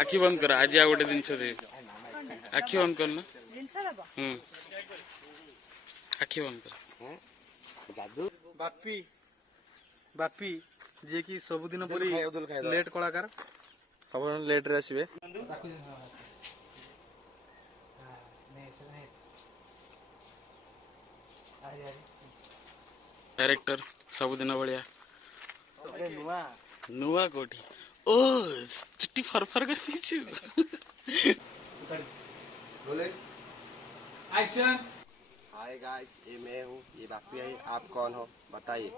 आखि बंद कर आज आ गोटे जिनस दे आखि बंद करना आखि बंद कर जादू बापी बापी जे कि सबुदिन परी लेट कलाकार सब लेट रे आसीबे डायरेक्टर सबुदिन भलिया नुआ कोठी ओ चुट्टी फरफर कर दीछु बोले एक्शन। हाय गाइस, ये मैं हूँ, ये बापी है। आप कौन हो बताइए।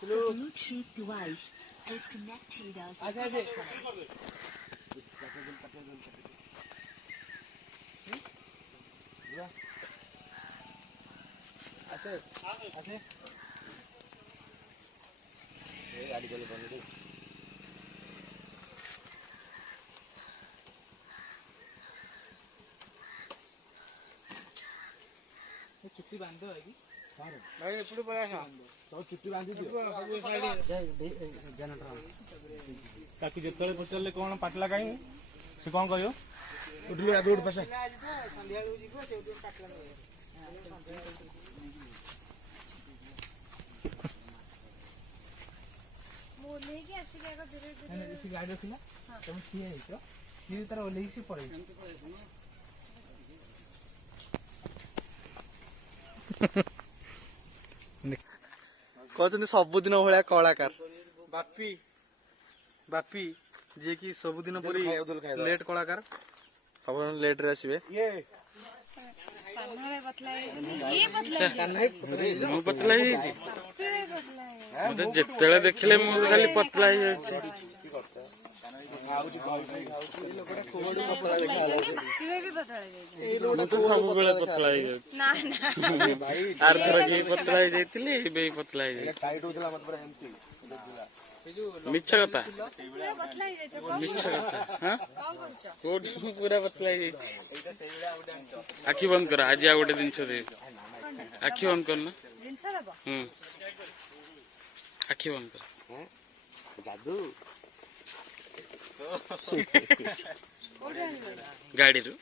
Bluetooth device is connected as छुट्टी बांध दो भाई एपड़े पड़ा सब छुट्टी बांधी दियो ताकि जेतले पचले कोन पाटला काई से कोन कहियो उठले रोड पासे संध्या जीवो से पाटला मो लेके आसी के धीरे धीरे इसी गाड़ी थिला तुम छिए हितो सी तरह ओले से पड़े कहते सबुदिन भाया कलाकार बापी बापी जे कि सबुदिन परी लेट कलाकार सब लेट रे आसीबे मु पतला ही मते जेतेले देखले मु खाली पतला ही जाଉଛି तो सब बेले पतला ही जाଉଛି ना ना आर थर की पतला ही जाइतिली बे पतला ही मिछ कथा मिछ कथा हां कोड पूरा पतला ही आखि बंद कर आज आ गोटे जिनस दे आखि बंद करना आखि बंद कर जादू गाड़ी रू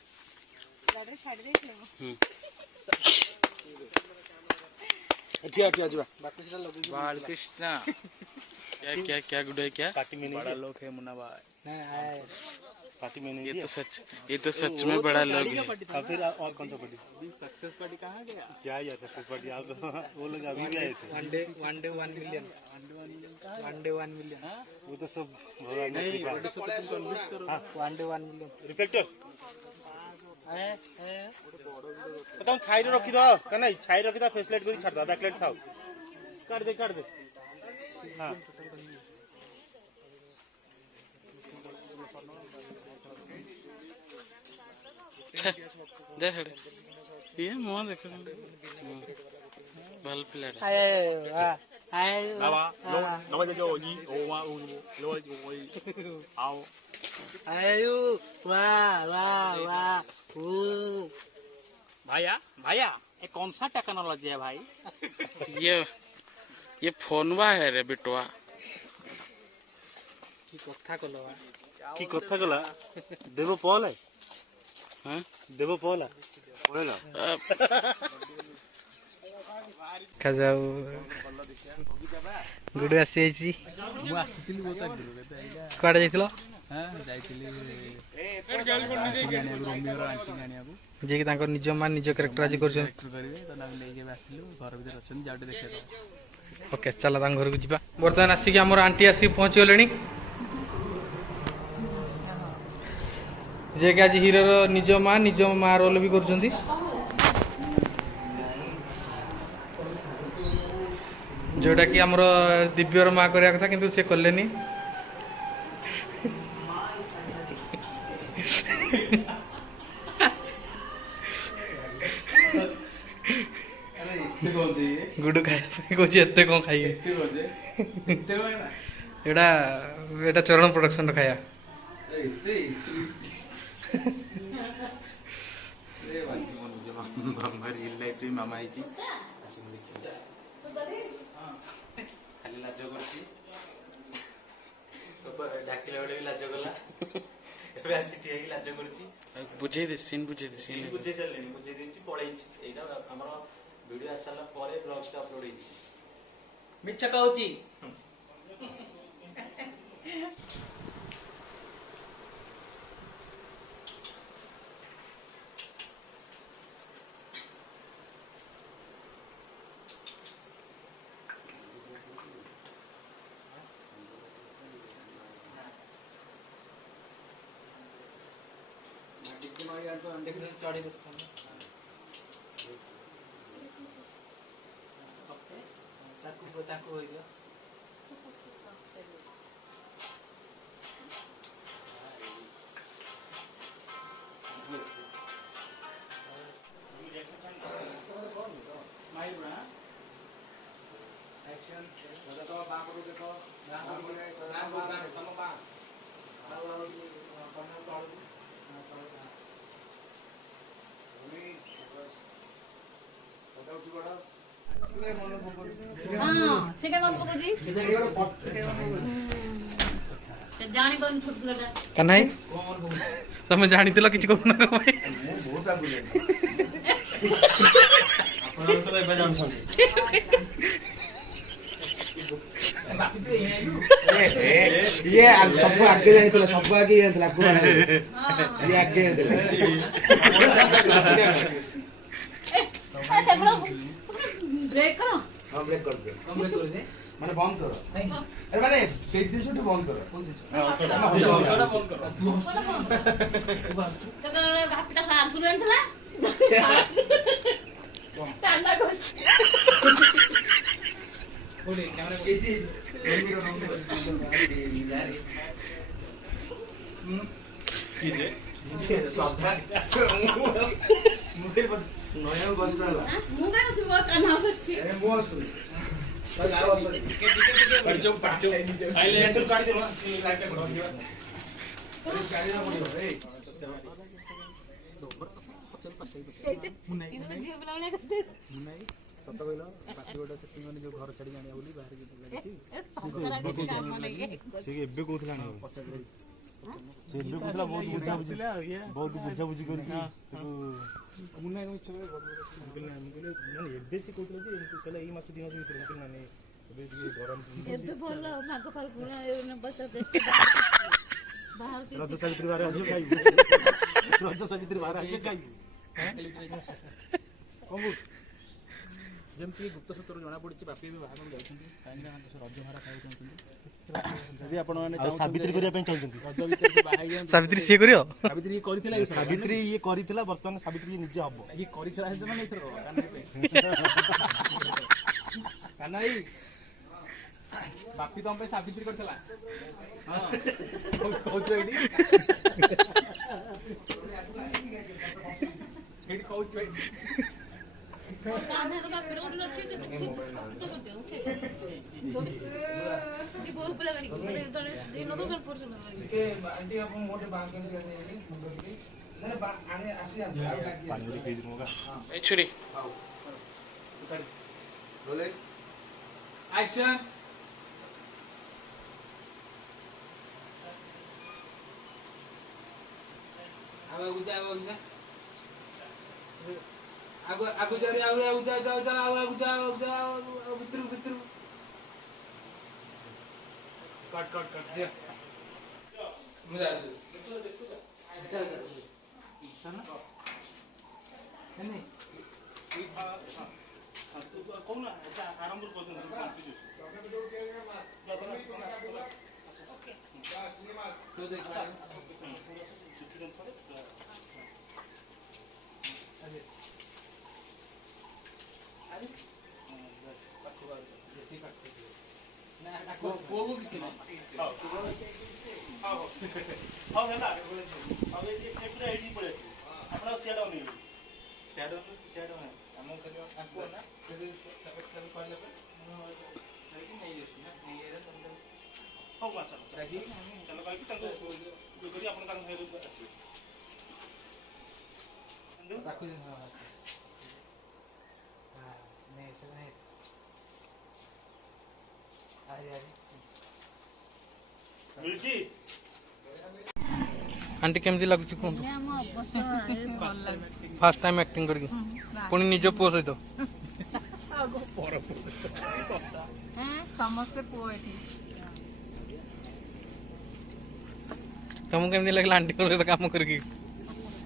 बालकृष्ण क्या क्या क्या गुड है क्या बड़ा लोग है मुन्ना भाई पार्टी में ये तो सच में बड़ा लोग है। फिर और कौन सा पार्टी सक्सेस पार्टी कहाँ गया क्या यार सक्सेस पार्टी आप वो लोग अभी भी आए थे वन डे 1 मिलियन वो तो सब नहीं वन डे 1 मिलियन रिफ्लेक्टर तुम छाई रखी दो कहीं छाई रखी दो फेसलाइट को छाड़ दो बैकलाइट खाओ काट दे हाँ देख ये मुँह देख भल पिला भैया भैया ये कौन सा टेक्नोलॉजी है भाई ये फोनवा है रे बिटवा की कथा कला देव पॉल है हाँ देव पॉल है खाऊ गुड आसी कड़े जाइल जे कि निज मान निज कैरेक्टर आज कर ओके चल घर को जा बर्तमान आसिक आम आंटी आसिक पहुँची गले जे कि आज हिरोर निज माँ रोल भी कर जोटा कि आमर दिव्यर माँ करवा कथा किंतु से कलेनी गुडू खाया कौन एते कौन खाइए एटा एटा चरण प्रोडक्शन खाया रियल लाइफ मामा खाली लाज करछि डाकिला बेले भी लाज कला ଏବେ ଆସି ଠିଆ ହେଇକି ଲାଜ କରୁଛି ବୁଝେଇ ଦେ ସିନ୍ ବୁଝେଇ ଦେ ସିନ୍ ବୁଝେଇ ସାରିଲେଣି ବୁଝେଇ ଦେଇଛି ପଳେଇଛି ଏଇଟା ଆମର ଭିଡିଓ ଆସି ସାରିଲା ପରେ ବ୍ଲଗ୍ଟା ଅପଲୋଡ ହେଇଛି ମିଛ କହୁଛି चढ़ी कन्हाई तुम जानी कि कहून ये सब आगे जाइतला सब आगे जाइतला को ये आगे जाइतला ब्रेक करो हां ब्रेक कर दे माने बंद करो नहीं अरे माने से जिंसटा बंद करो कोन जिंसटा बंद करो सेकंड भातटा साफ गुरु एंथला तांडा को ओडे कैमरा केजी श्रद्धा मुझे नया बस रहा मुगा सुबह कान्हा बसी अरे मो सुन पटचो आइले ऐसे काट दे लाइट को दिया गाड़ी ना पड़ियो ए इधर झियो बनाने करते सत कहल बाकी गोटे सेटिंग जो घर छाड़ी जाने बोली बाहर लागि से एबे कोथला से एबे कोथला बहुत बुझा बुझी कर मुन्ना को इच्छा माने एबे से कोथला जे इनको चला एई मास 2 मास भीतर मुकिल माने एबे जे गरम एबे बोल माग फाल्गुन ने बस बाहर रज सावित्री बारे आज खाई रज सावित्री बारे आज खाई कमु जेमती गुप्त सूत्र जना पड़ी बापी भी बाहर जाउछंती काइन ना रज भारा खाइ छंती यदि आपण माने सावित्री करिया पे चाहउछंती रज भीतर से बाहाई जान सावित्री से करियो सावित्री करिथिला सावित्री ये करिथिला वर्तमान सावित्री ये निजे हबो ये करिथिला से माने इथर कानाई बापी तुम पे सावित्री करथिला हां कहउछ एडी एडी कहउछ एडी कान्हा तो बापी रोड लछि तो ये बहुत बड़ा गाड़ी दले दिन तो सर पुरस के आंटी अपन मोटे बांध के दिया मुंडो के ने आने आसी आन पानी रे फ्रीज होगा ए छुरी रोले एक्शन आगु जा आगु जा रे आगु जा भितर कट जा मुझे नहीं कौन आरंभ कर को किसी नहीं ହଉ ହେଲା ଆଉ ଏପଟେ ଏଇଠି ପଳେଇ ଆସିବେ ଆପଣ ସିଆଡ଼େ ଅନେଇବେ ସିଆଡ଼େ ଆମ କରିବା ତାଙ୍କୁ ନା ହଉ ମା ଚାଲ କହିକି ତାଙ୍କୁ ଇଏ କରି ଆପଣ ତାଙ୍କ ଘରକୁ ଆସିବେ ମିଳୁଛି ଆଣ୍ଟି କେମିତି ଲାଗୁଛି କୁହନ୍ତୁ ଆମ ଅବସ୍ଥା ଭଲ ଲାଗୁଛି ଫାର୍ଷ୍ଟ ଟାଇମ୍ ଆକ୍ଟିଂ କରିକି ପୁଣି ନିଜ ପୁଅ ସହିତ ସମସ୍ତେ ପୁଅ ଏଠି ତମକୁ କେମିତି ଲାଗିଲା ଆଣ୍ଟିଙ୍କ ସହିତ କାମ କରିକି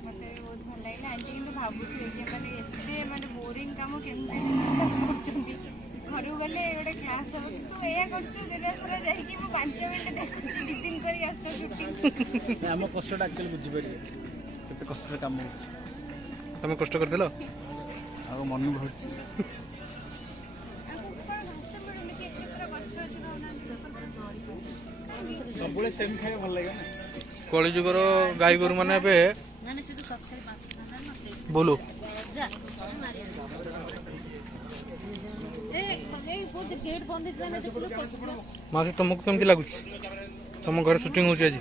ମତେ ବହୁତ ଭଲ ଲାଗିଲା ଆଣ୍ଟି କିନ୍ତୁ ଭାବୁଥିଲେ ଯେ ମାନେ ଏତେ ମାନେ ବୋରିଂ କାମ କେମିତି କରୁଛନ୍ତି ଘରକୁ ଗଲେ ଗୋଟେ କ୍ଲାସ୍ ହବ କିନ୍ତୁ ଏଇଆ କରୁଛୁ ଦିନପୁରା ଯାଇକି ମୁଁ 5 ମିନିଟ୍ ଦେଖୁଛି 2 ଦିନ କରି ଆସୁଛ ସୁଟିଂ ଆମ କଷ୍ଟଟା ଆକ୍ଚୁଆଲି ବୁଝିପାରିବେ କେତେ କଷ୍ଟରେ କାମ ହେଉଛି ତମେ କଷ୍ଟ କରିଦେଲ ଆଉ ମନ ଭରୁଛି ସବୁବେଳେ ସେମ୍ ଖାଇବା ଭଲ ଲାଗେ ନା କଳି ଯୁଗର ଗାଈ ଗୋରୁ ମାନେ ଏବେ ବୋଲୋ ଗେଟ୍ ବନ୍ଦ ହେଇଥିଲା ମାସେ ତମକୁ କେମିତି ଲାଗୁଛି ତମ ଘରେ ସୁଟିଂ ହଉଛି ଆଜି